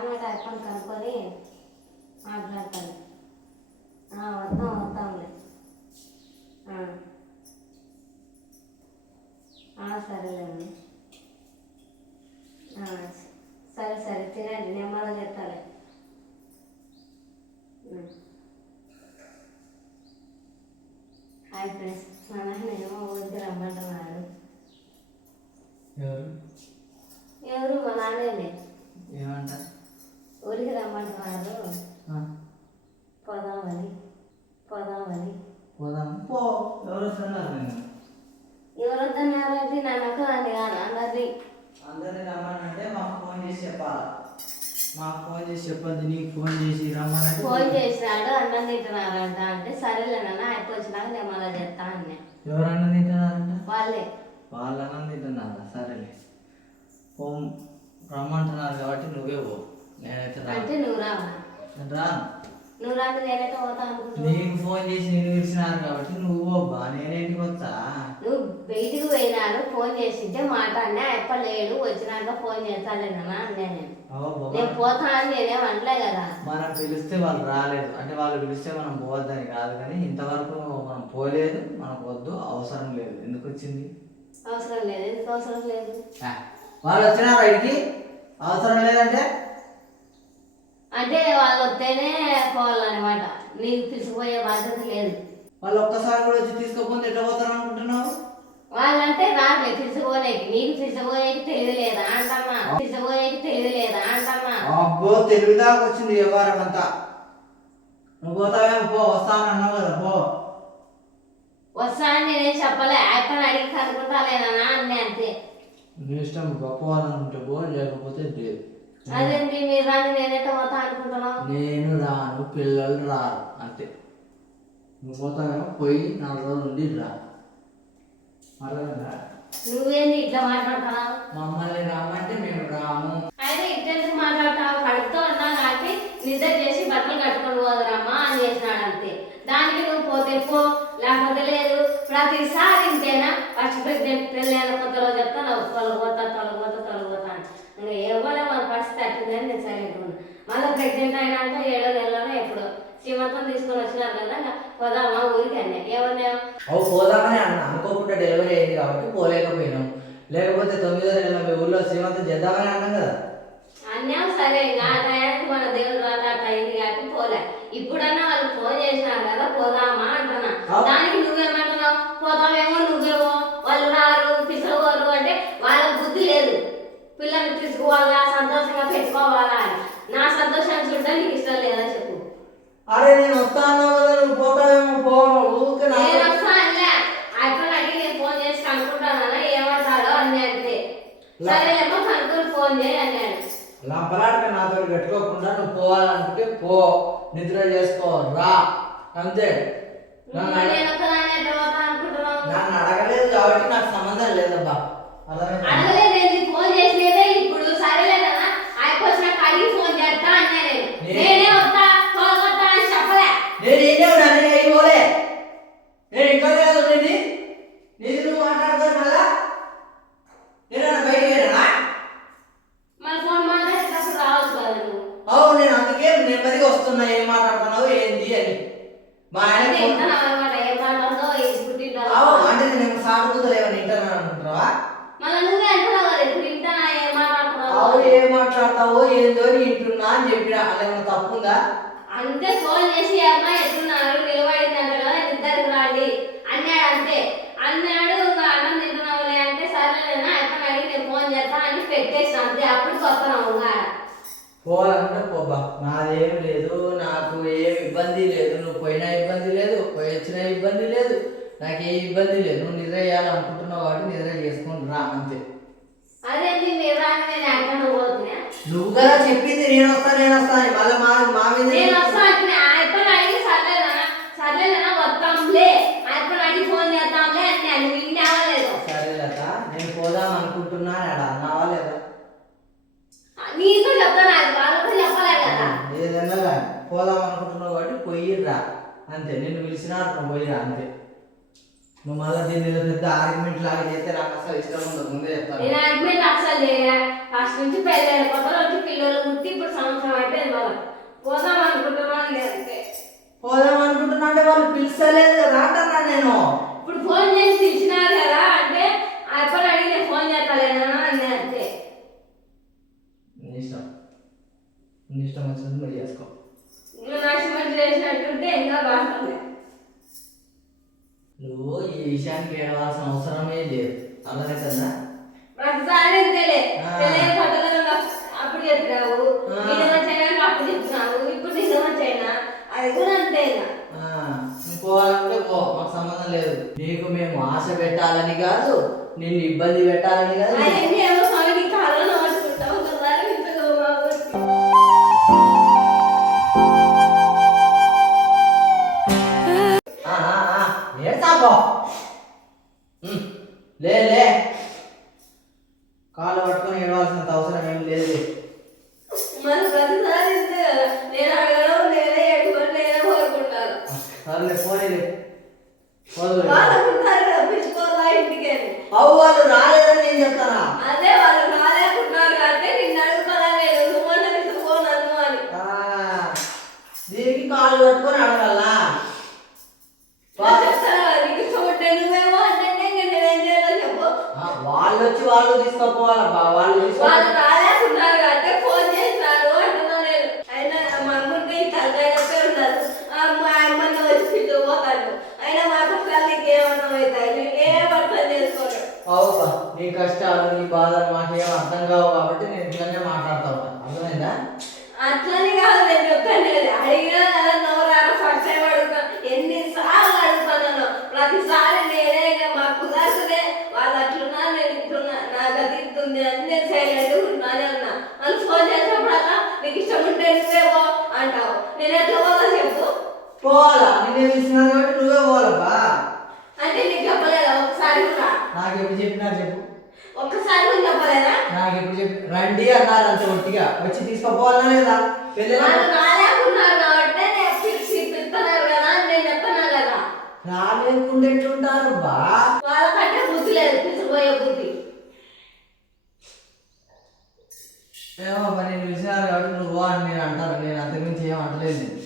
అప్పని కనుక్కొని మాట్లాడతాను. ఆ, వద్దాం వద్దాంలే. ఆ, సరేలేండి. ఆ, సరే సరే తినండి నెమ్మదిగా చెప్తాలే హాయ్ ఫ్రెండ్స్ మా నాయనేమో ఊరికి రమ్మంటున్నాడు. ఎవరు మా నాన్నే ఏమంట ఊరికి రమ్మంటున్నారు ఆ, పోదామని పోదామని పోదాం పో ఎవరు వస్తున్నారు నేను ఎవరు వద్దన్నారంటే నన్ను ఒక్కదాన్ని కాదు అందరినీ రమ్మనంటే మాకు ఫోన్ చేసి చెప్పాలా? మాకు ఫోన్ చేసి చెప్పొద్దు నీకు ఫోన్ చేసి రమ్మనంటే ఫోన్ చేసినాడు అన్నం తింటున్నారంట అంటే సరేలేనన్నా అయిపోయి వచ్చినాక నేను మళ్ళీ చెప్తా అన్న. ఎవరన్నా తింటున్నారంట? వాళ్ళే. వాళ్ళన్నా తింటున్నారా? సరేలే. ఫోన్ రమ్మంటున్నారు కాబట్టి నువ్వే పో. నేనైతే రా అంటే నువ్వు రా నేను రాను. నువ్వు రాంటే నేనైతే పోతా అనుకుంటున్నావు నీకు ఫోన్ చేసి నేను పిలిచినారు కాబట్టి నువ్వు పోబ్బా నేనేంటికి వస్తా. పోయినాను ఫోన్ చేసింటే మాట్లాడినా అప్ప లేడు వచ్చినాక ఫోన్ చేస్తాలేనన్నా అన్నా నేను. నేను పోతా అని నేనేం అనలే కదా. మనం పిలిస్తే వాళ్ళు రాలేదు. అంటే వాళ్ళు పిలిస్తే మనం పోవద్దని కాదు కానీ ఇంతవరకు మనం పోలేదు మనకు వద్దు అవసరం లేదు. ఎందుకు వచ్చింది? అవసరం లేదు. ఎందుకు అవసరం లేదు? వాళ్ళు వచ్చినా బయటికి అవసరం లేదంటే? అంటే వాళ్ళు వస్తేనే పోవాలన్నమాట. నీకు తీసుకుపోయే బాధ్యత లేదు. వాళ్ళు ఒక్కసారి కూడా వచ్చి తీసుకోకపోతే ఎట్లా పోతారు అనుకుంటున్నావు? వాళ్ళంటే రాలే తీసుకుపోనేకి నీకు తీసుకుపోయేకి తెలివి లేదా అంటమ్మా? తీసుకుపోయేకి తెలివి లేదా అంటమ్మా? అబ్బో తెలివిదాకా వచ్చింది వ్యవహారం అంతా. నువ్వు పోతావేమో పో వస్తాను అన్నావు కదా పో. వస్తా అని నేనేం చెప్పలే ఆయప్పని అడిగి కనుక్కుంటా లేనా అన్నీ అంతే. నీ ఇష్టం గొప్పవాలనుకుంటే పో లేకపోతే లేదు. అదేంటి మీరు రాని నేనెట్ట పోతా అనుకుంటున్నావు? నేను రాను పిల్లలు రారు అంతే. నువ్వు పోతావేమో పోయి నాలుగు రోజులు ఉండి రా. అర్థమైందా? నువ్వేంది ఇట్లా మాట్లాడుతున్నావు మమ్మల్ని రమ్మంటే మేము రాము. అయితే ఇట్టెందుకు మాట్లాడతావు? కడుపుతో ఉన్నా కాబట్టి నిద్ర చేసి బట్టలు కట్టుకొని పోదురమ్మా అని చేసినాడు అంతే. దానికి నువ్వు పోతే పో లేకపోతే లేదు. ప్రతిసారి ఇంతేనా? ఫస్ట్ ప్రెగ్నెంట్ పెళ్ళైన కొత్తలో చెప్తా నువ్వు తొలగిపోతా తొలగిపోతా తొలగిపోతా అని. ఇంకా ఎవరో మన పరిస్థితి అట్టిందని నేను ఉన్నా మళ్ళీ ప్రెగ్నెంట్ అయినాక శ్రీమంతం తీసుకొని వచ్చినారు కదా పోదామా ఊరికి అన్నీ. ఎవరిని పోదామని అన్న అనుకోకుండా డెలివరీ అయింది కాబట్టి పోలేకపోయినాం. లేకపోతే తొమ్మిదో నెల మీ ఊళ్ళో శ్రీమంతం చేద్దామని అన్నాం కదా. అన్యాం సరే ఇంకా ఆ టయానికి మన దేవుడు రాత అయింది కాబట్టి పోలే. ఇప్పుడన్నా వాళ్ళు ఫోన్ చేసినారు కదా పోదామా అంటున్నా. దానికి నువ్వేమంటున్నావు? పోతావేమో నువ్వేమో? వాళ్ళు రారు పిసవరు అంటే వాళ్ళకి బుద్ధి లేదు. పిల్లల్ని తీసుకోవాలా సంతోషంగా పెట్టుకోవాలా అని. నా సంతోషాన్ని చూడడం నీకు ఇష్టం లేదా. అరే నేను వస్తా అన్నావు కదా నువ్వు పోతావేమో పో. ఊరికే నా- నేను వస్తా అనిలే అక్కడ అడిగి నేను ఫోన్ చేసి కనుక్కుంటానా ఏమంటాడో అని అంటే సరేలేమో కనుక్కొని ఫోన్ చేయి అన్నాడు. లంపలాటగా నాతో పెట్టుకోకుండా నువ్వు పోవాలనుకుంటే పో. నిద్ర చేసుకో రా. అంతే. నన్ను అడగలేదు కాబట్టి నాకు సంబంధం లేదబ్బా. అర్థమైందా? అడగలేదు ఫోన్ చేసినదే ఇప్పుడు సరేలేదన్నా అయిపోయినాక అడిగి ఫోన్ చేస్తా అన్నా నేను నే- నేనే వస్తా తోలుకొస్తా అని చెప్పలే నేను ఏం లేవు నన్ను ఏం పోలే నేను ఇంకా లేదు ఉండేది నీది నువ్వు మాట్లాడతావు మళ్ళా నేను బయటికి వెళ్ళనా మళ్ళీ ఫోన్ మాట్లాడేటప్పుడు రావచ్చు కదా నువ్వు అవును నేను అందుకే నెమ్మదిగా వస్తున్నా ఏం మాట్లాడుతున్నావు ఏంది అని మా ఆయన అంటే ఫోన్- వింటాను అనమాట ఏం మాట్లాడుతో ఏది పుట్టింటో అవు అంటే నేను సాగుతుందో ఏమని వింటాను అనుకుంటున్నావా మళ్ళీ నువ్వే అంటున్నావు కదా ఇప్పుడు వింటానా ఏం అవు ఏం మాట్లాడతావో ఏందో వింటున్నా అని చెప్పిన. ఏమైనా తప్పుందా? అంతే ఫోన్ చేసి అమ్మాయి ఎట్లున్నారు? నిలబడిందంట కదా ఇద్దరికి రాండి. అన్నాడు అంతే. అన్నాడు ఇంకా అన్నం తింటున్నావులే అంటే సరేలేనా ఎక్కడ అడిగి నేను ఫోన్ చేస్తా అని పెట్టేసి అంతే. అప్పుడు వస్తున్నావు పోవాలంటే పోబా నాదేం లేదు నాకు ఏం ఇబ్బంది లేదు. నువ్వు పోయినా ఇబ్బంది లేదు పోయి వచ్చినా ఇబ్బంది లేదు. నాకు ఏ ఇబ్బంది లేదు. నువ్వు నిద్ర చేయాలనుకుంటున్నావు కాబట్టి నిద్ర చేసుకొని రా అంతే. నువ్వు కదా చెప్పింది నేను వస్తా నేను వస్తా అని మళ్ళీ మా మా మీద నేను వస్తా అంటే ఎప్పుడు అడిగి సర్లేనా సర్లేనా వస్తాంలే ఎప్పుడు అడిగి ఫోన్ చేద్దాంలే అని నేను వింటే అవ్వలేదు సరే లత నేను పోదాం అనుకుంటున్నా అని అన్నావా లేదా? నీతో చెప్తాను అది వాళ్ళతో చెప్పలే కదా. ఏదన్నా పోదాం అనుకుంటున్నావు కాబట్టి పోయి రా అంతే నిన్ను పిలిచినా నువ్వు పోయి రా అంతే. నువ్వు మళ్ళీ దీని పెద్ద ఆర్గ్యుమెంట్ లాగా చేస్తే నాకు అసలు ఇష్టం ఉండదు. ముందే చెప్తాను. నేను ఆర్గ్యుమెంట్ అసలు చేయలే. ఫస్ట్ నుంచి పెళ్ళాను కొత్తలో వచ్చి పిల్లలు పుట్టి ఇప్పుడు సంవత్సరం అయిపోయింది వాళ్ళ పోదాం అనుకుంటున్నాను పోదాం అనుకుంటున్నా అంటే వాళ్ళు పిలుస్తలేదు రాటన్నా నేను. ఏడవాల్సిన అవసరమే లేదు. ప్రతిసారి ఇంతేలే. తెలియని పద్ధతులు అప్పుడు చెప్పినావు. అప్పుడు చెప్పినావు. ఇప్పుడు అది కూడా పోవాలంటే పో మాకు సంబంధం లేదు. నీకు మేము ఆశ పెట్టాలని కాదు నిన్ను ఇబ్బంది పెట్టాలని కాదు. ఏడవాల్సినంత అవసరం ఏం లేదు. మరి ప్రతిసారి నేను అడగడం నేనే ఎటువంటి నేనే కోరుకుంటాను సర్లే పోనీ పోదు వాళ్ళు అనుకుంటారు కదా పిలుచుకోవాలా ఇంటికి అని. అవు వాళ్ళు రాలేదని నేను చెప్తానా? అదే వాళ్ళు రాలేకుంటున్నారు అంటే నిన్ను నేను నన్ను అని. దీనికి కాళ్ళు పట్టుకొని అడగాలా వాళ్ళు చెప్తారా నీకు చూడండి నువ్వేమో అంటే ఇంక నేనేం చేయాలో చెప్పు ఆ, వాళ్ళు వచ్చి వాళ్ళు తీసుకోపోవాలబ్బా వాళ్ళు తీసుకో వాళ్ళు రాలేకున్నారు అంటే ఫోన్ చేసినారు అంటున్నా నేను అయినా మా అమ్ముంటే ఈ తలకాయ నొప్పి ఉన్నారు ఆ, మా అమ్మని వచ్చి పిల్లలు పోతాడు అయినా మా పక్కన నీకేమన్నా అవుతాయి నేనేం అర్థం చేసుకోను అవుపా నీ కష్టాలు నీ బాధలు మాకేం అర్థం కావు కాబట్టి నేను ఇట్లానే మాట్లాడతా ఉంటా అర్థమైందా అట్లని కాదు నేను చెప్తాను లేదు అడిగినా కదా నోరారా ఫస్ట్ టైం అడుగుతాను ఎన్నిసార్లు అడుగుతాను ప్రతిసారి నేనే ఇక మా కుదాసునే వాళ్ళు అట్లున్నా నేను ఇట్లున్నా నా గది ఇస్తుంది అని నేను సైలెంట్ ఉన్నానే ఉన్నా వాళ్ళు ఫోన్ చేసినప్పుడల్లా నీకు ఇష్టం ఉంటే నువ్వేవో అంటావు నేను ఎట్లా పోదా చెప్పు పోవాలా నేనేం ఇస్తున్నాను కాబట్టి నువ్వే పోవాలబ్బా అంటే నీకు చెప్పలేదా ఒక్కసారి కూడా నాకు ఎప్పుడు చెప్పినా చెప్పు. ఒక్కసారి కూడా చెప్పలేదా? నాకు ఎప్పుడు చెప్పి రండి అన్నారు అంత ఒట్టిగా. వచ్చి తీసుకోపోవాలా లేదా? వాళ్ళు రాలేకున్నారు కాబట్టి నేను పిలిచి పిలుస్తున్నారు కదా అని నేను కదా? రాలేకుండా వాళ్ళకంటే బుద్ధి లేదు పిలిచిపోయే బుద్ధి. ఏమో నేను పిలిచినారు కాబట్టి నువ్వు పో అని నేను అంటాను. నేను అంతకుమించి ఏం అంటలేదు నేను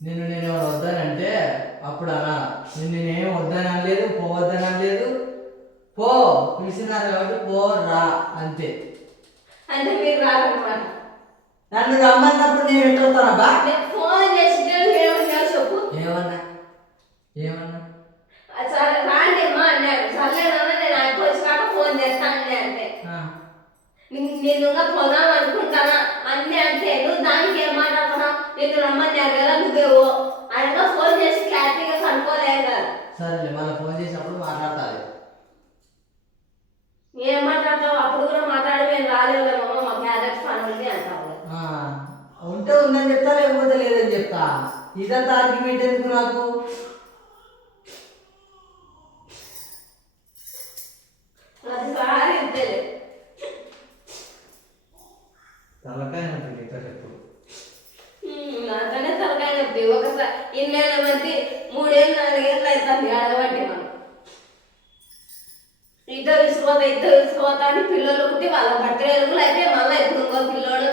నిన్ను నేను వద్దానంటే అప్పుడు అలా నిన్ను నేనేం వద్దని అనలేదు పోవద్దని అనలేదు. పో పిలిచినారు కాబట్టి పో రా అంతే. అంటే మీరు రాదనమాట నన్ను రమ్మన్నప్పుడు నేను ఎట్లవుతానబ్బా నేను ఫోన్ చేసి ఏమన్నా చెప్పు. ఏమన్నా? ఏమన్నా? సరే రాండి అమ్మా అన్నాడు సర్లేదన్నా నేను ఆయన వచ్చినాక ఫోన్ చేస్తానండి అంటే. నేను పోదాం అనుకుంటానా? అన్నీ అంటే నువ్వు దానికి ఏం మాట్లాడుతున్నావు? నేను రమ్మన్నారు కదా నువ్వేవో ఆయన ఫోన్ చేసి క్లారిటీగా కనుక్కోలేదు కదా. సరేలే మళ్ళీ ఫోన్ చేసినప్పుడు మాట్లాడతాలి. ఏం మాట్లాడతావు? అప్పుడు కూడా మాట్లాడి మేము రాలేదేమో మా క్యారెక్ట్ పని ఉంది అంటావు. ఆ, ఉంటే ఉందని చెప్తా లేకపోతే లేదని చెప్తా? ఇదంతా ఆర్గ్యుమెంట్ ఎందుకు నాకు? తలకాయ నొప్పి తలకాయ ఒకసారి ఇన్నేళ్ళ మంది మూడేళ్ళు నాలుగేళ్ళు అవుతుంది అడగబట్టి మనం ఇద్దరు తీసుకోతా ఇద్దరు తీసుకోతా అని పిల్లలు ఒకటి వాళ్ళ బట్టలు అయితే మళ్ళీ ఎక్కువ ఇంకో పిల్లలు